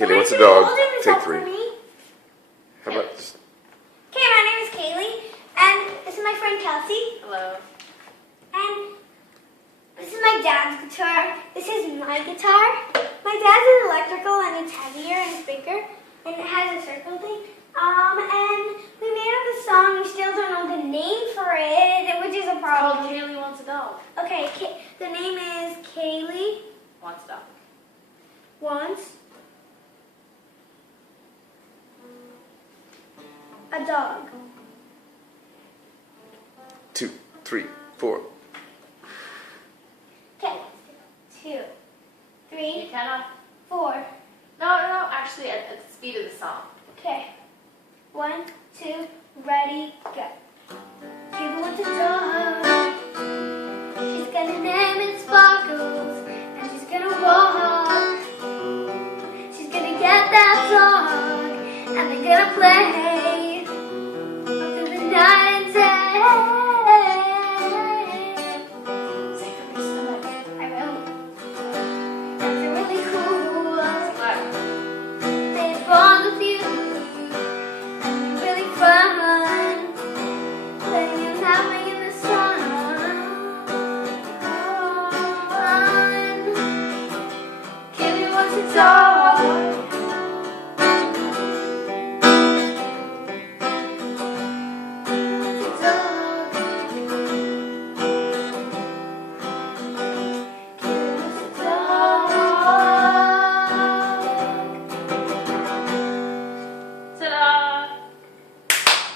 Kaylee wants a dog. Take For 3. me. How about just... Okay, my name is Kaylee, and this is my friend Kelsey. Hello. And this is my dad's guitar. This is my guitar. My dad's is electrical, and it's heavier and it's bigger, and it has a circle thing. And we made up a song. We still don't know the name for it, which is a Called problem. Kaylee Wants a Dog. Okay, the name is Kaylee Wants a Dog. Wants a Dog. 2, 3, 4. Okay, 2, You 3, cannot. 4. No, actually at the speed of the song. Okay. 1, 2, ready, go. Kaylee wants a dog. She's got a name and sparkles, and she's gonna walk. She's gonna get that dog, and they're gonna play all through the night and day. Sing from your stomach. I will. They're really cool. Loud. They bond with you, and they're really fun. Playing and laughing in the sun. Kaylee wants a dog.